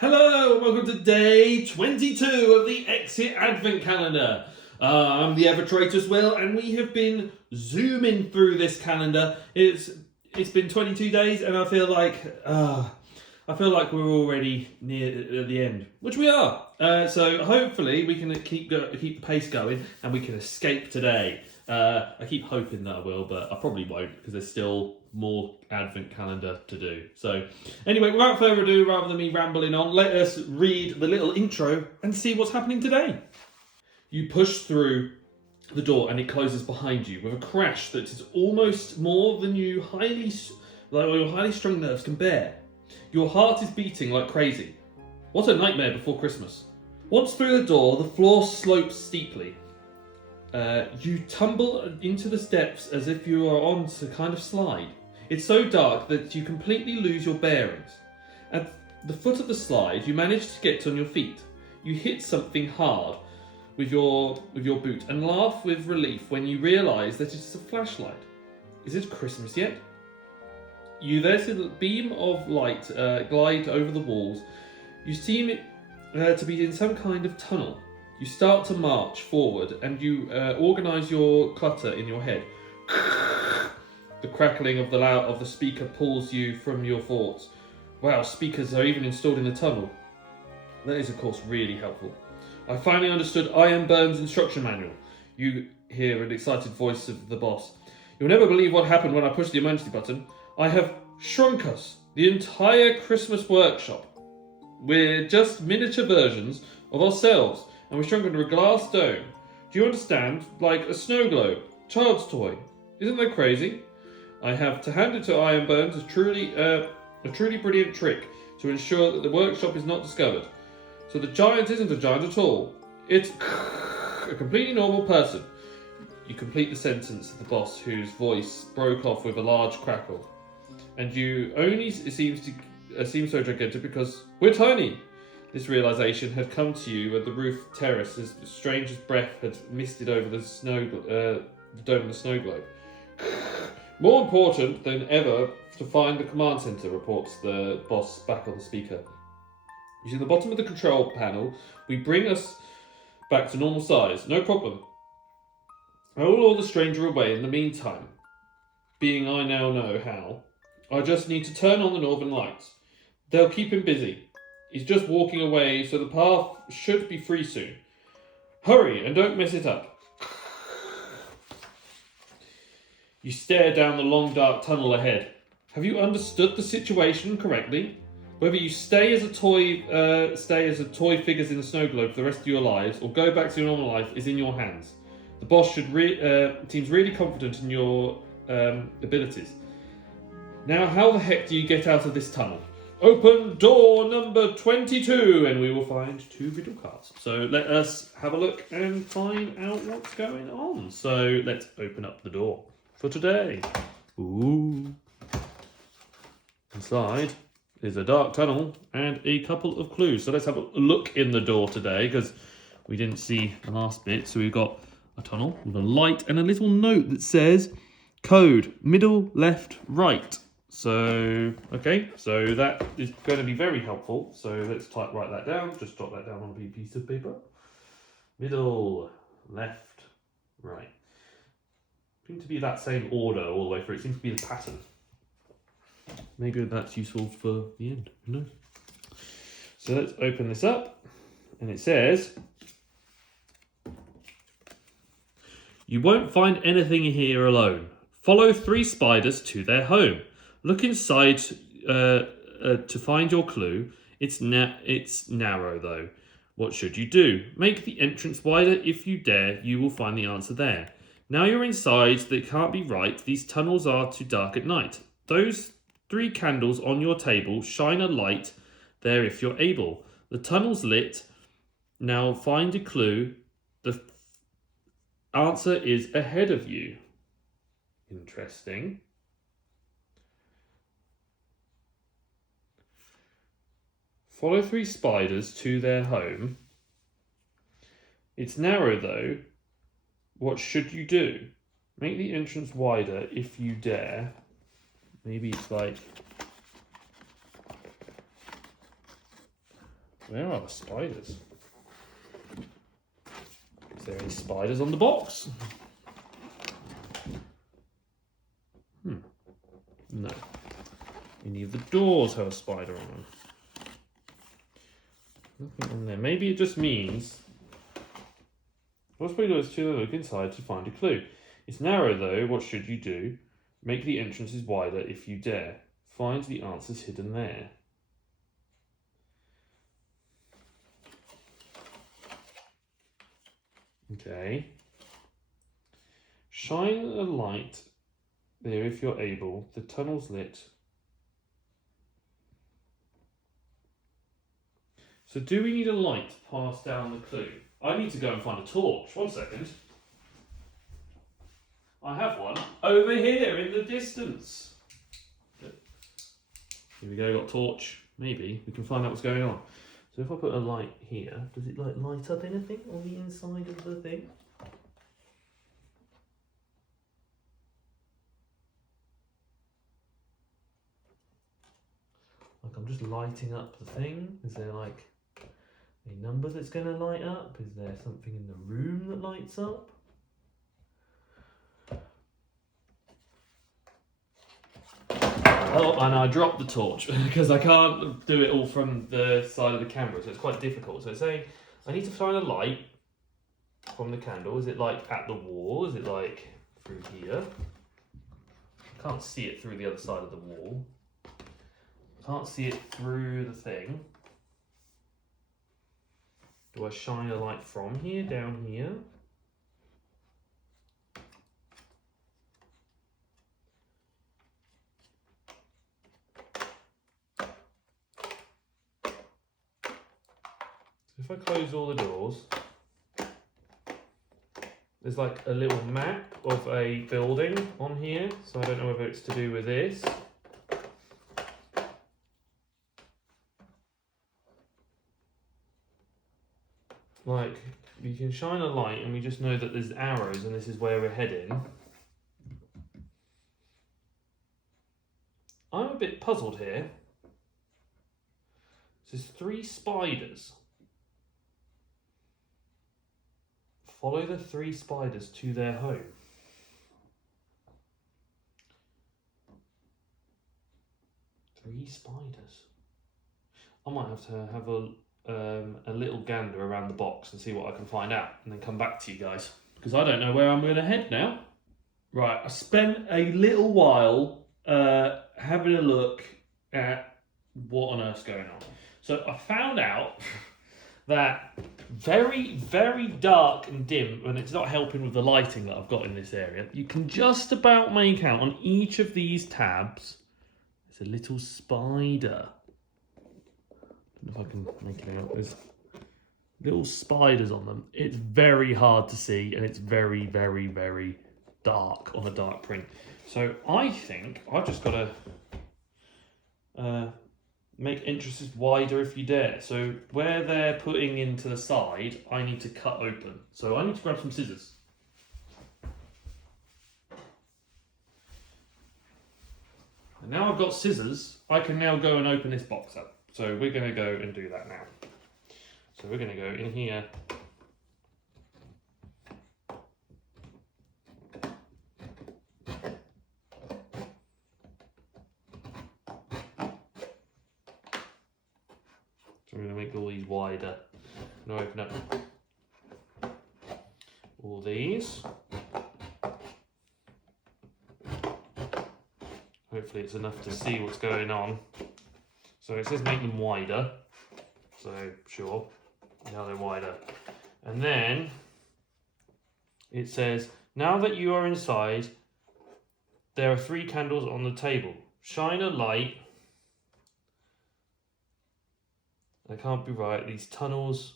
Hello, and welcome to day 22 of the Exit Advent Calendar. I'm the Evertratus Will, and we have been zooming through this calendar. It's been 22 days, and I feel like we're already near the end, which we are. So hopefully we can keep the pace going, and we can escape today. I keep hoping that I will, but I probably won't because there's still more Advent calendar to do. So anyway, without further ado, rather than me rambling on, let us read the little intro and see what's happening today. You push through the door and it closes behind you with a crash that is almost more than your highly strung nerves can bear. Your heart is beating like crazy. What a nightmare before Christmas. Once through the door, the floor slopes steeply. You tumble into the steps as if you are on a kind of slide. It's so dark that you completely lose your bearings. At the foot of the slide, you manage to get on your feet. You hit something hard with your boot and laugh with relief when you realise that it is a flashlight. Is it Christmas yet? You then see a beam of light glide over the walls. You seem to be in some kind of tunnel. You start to march forward and you organise your clutter in your head. The crackling of the speaker pulls you from your thoughts. Wow, speakers are even installed in the tunnel. That is, of course, really helpful. I finally understood Ian Burns' instruction manual. You hear an excited voice of the boss. You'll never believe what happened when I pushed the emergency button. I have shrunk us, the entire Christmas workshop. We're just miniature versions of ourselves, and we're shrunk into a glass dome. Do you understand? Like a snow globe, child's toy. Isn't that crazy? I have to hand it to Ian Burns as a truly brilliant trick to ensure that the workshop is not discovered. So the giant isn't a giant at all. It's a completely normal person. You complete the sentence of the boss, whose voice broke off with a large crackle. And you only seem so gigantic because we're tiny. This realization had come to you at the roof terrace as strange as breath had misted over the dome of the snow globe. More important than ever to find the command center, reports the boss back on the speaker. You see, the bottom of the control panel, we bring us back to normal size, no problem. I will lure the stranger away in the meantime, being I now know how. I just need to turn on the northern lights. They'll keep him busy. He's just walking away, so the path should be free soon. Hurry, and don't mess it up. You stare down the long dark tunnel ahead. Have you understood the situation correctly? Whether you stay as a toy figures in the snow globe for the rest of your lives, or go back to your normal life, is in your hands. The boss seems really confident in your abilities. Now, how the heck do you get out of this tunnel? Open door number 22, and we will find 2 riddle cards. So let us have a look and find out what's going on. So let's open up the door for today. Ooh. Inside is a dark tunnel and a couple of clues. So let's have a look in the door today, because we didn't see the last bit. So we've got a tunnel with a light and a little note that says code middle, left, right. So, okay, so that is going to be very helpful. So let's write that down. Just jot that down on a piece of paper. Middle, left, right. Seems to be that same order all the way through. It seems to be the pattern. Maybe that's useful for the end. Who knows? So let's open this up. And it says, you won't find anything here alone. Follow 3 spiders to their home. Look inside to find your clue. It's narrow, though. What should you do? Make the entrance wider if you dare. You will find the answer there. Now you're inside. They can't be right. These tunnels are too dark at night. Those 3 candles on your table shine a light there if you're able. The tunnel's lit. Now find a clue. The answer is ahead of you. Interesting. Follow 3 spiders to their home. It's narrow, though. What should you do? Make the entrance wider if you dare. Maybe it's like Where are the spiders? Is there any spiders on the box? No. Any of the doors have a spider on them. Nothing on there. Maybe it just means... What's we do is to look inside to find a clue. It's narrow though, what should you do? Make the entrances wider if you dare. Find the answers hidden there. Okay. Shine a light there if you're able. The tunnel's lit. So do we need a light to pass down the clue? I need to go and find a torch. 1 second. I have one over here in the distance. Here we go, got a torch. Maybe we can find out what's going on. So if I put a light here, does it like light up anything on the inside of the thing? Like I'm just lighting up the thing. Is there like a number that's going to light up? Is there something in the room that lights up? Oh, and I dropped the torch because I can't do it all from the side of the camera, so it's quite difficult. So it's saying I need to find a light from the candle. Is it like at the wall? Is it like through here? I can't see it through the other side of the wall. I can't see it through the thing. Do I shine a light from here, down here? If I close all the doors, there's like a little map of a building on here, so I don't know whether it's to do with this. Like, you can shine a light and we just know that there's arrows and this is where we're heading. I'm a bit puzzled here. There's 3 spiders. Follow the 3 spiders to their home. Three spiders. I might have to have a little gander around the box and see what I can find out, and then come back to you guys, because I don't know where I'm going to head now. Right, I spent a little while having a look at what on earth's going on. So I found out that very, very dark and dim, and it's not helping with the lighting that I've got in this area, you can just about make out on each of these tabs, there's a little spider. I don't know if I can make it out. There's little spiders on them. It's very hard to see, and it's very, very, very dark on a dark print. So I think I've just got to make entrances wider if you dare. So where they're putting into the side, I need to cut open. So I need to grab some scissors. And now I've got scissors, I can now go and open this box up. So we're going to go and do that now. So we're going to go in here. So we're going to make all these wider. I'm going to open up all these. Hopefully it's enough to see what's going on. So it says make them wider. So sure, now they're wider. And then it says, now that you are inside, there are 3 candles on the table. Shine a light. That can't be right, these tunnels.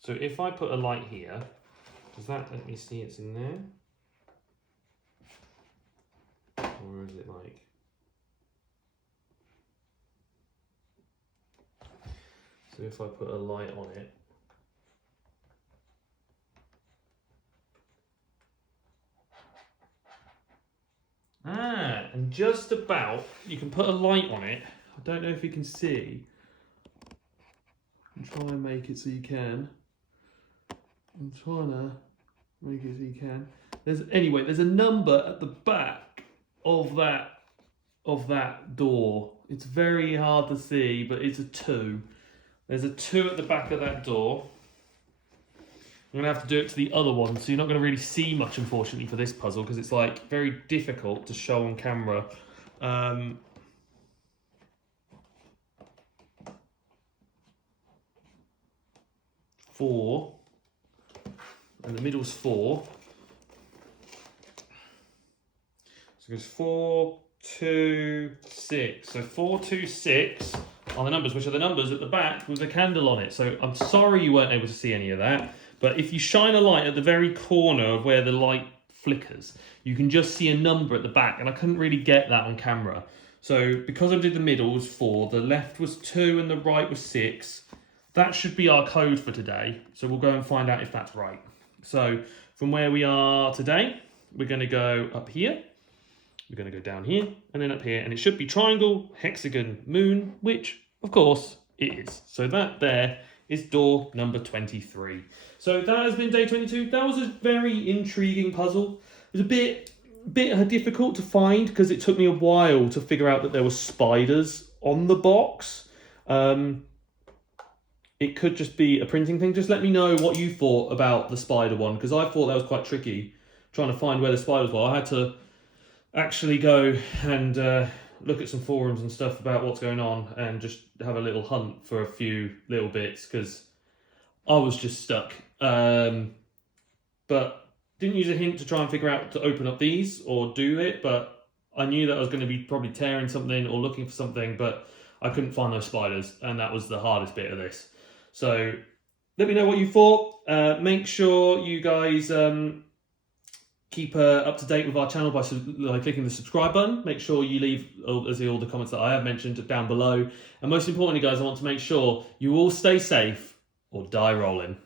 So if I put a light here, does that let me see it's in there? Or is it like... So if I put a light on it, and just about, you can put a light on it. I don't know if you can see, and try and make it so you can. I'm trying to make it so you can. There's a number at the back of that door. It's very hard to see, but it's a 2. There's a 2 at the back of that door. I'm going to have to do it to the other one, so you're not going to really see much, unfortunately, for this puzzle, because it's like very difficult to show on camera. 4, and the middle's 4. So it goes 4, 2, 6. So 4, 2, 6 are the numbers, which are the numbers at the back with the candle on it. So I'm sorry you weren't able to see any of that, but if you shine a light at the very corner of where the light flickers, you can just see a number at the back, and I couldn't really get that on camera. So because I did the middle was 4, the left was 2 and the right was 6. That should be our code for today. So we'll go and find out if that's right. So from where we are today, we're going to go up here. We're going to go down here and then up here, and it should be triangle, hexagon, moon, which of course it is. So that there is door number 23. So that has been day 22. That was a very intriguing puzzle. It was a bit difficult to find because it took me a while to figure out that there were spiders on the box. It could just be a printing thing. Just let me know what you thought about the spider one, because I thought that was quite tricky, trying to find where the spiders were. I had to actually go and look at some forums and stuff about what's going on and just have a little hunt for a few little bits, because I was just stuck. But didn't use a hint to try and figure out to open up these or do it, but I knew that I was going to be probably tearing something or looking for something, but I couldn't find those spiders, and that was the hardest bit of this. So let me know what you thought. Make sure you guys keep up to date with our channel by clicking the subscribe button. Make sure you leave all the comments that I have mentioned down below. And most importantly, guys, I want to make sure you all stay safe or die rolling.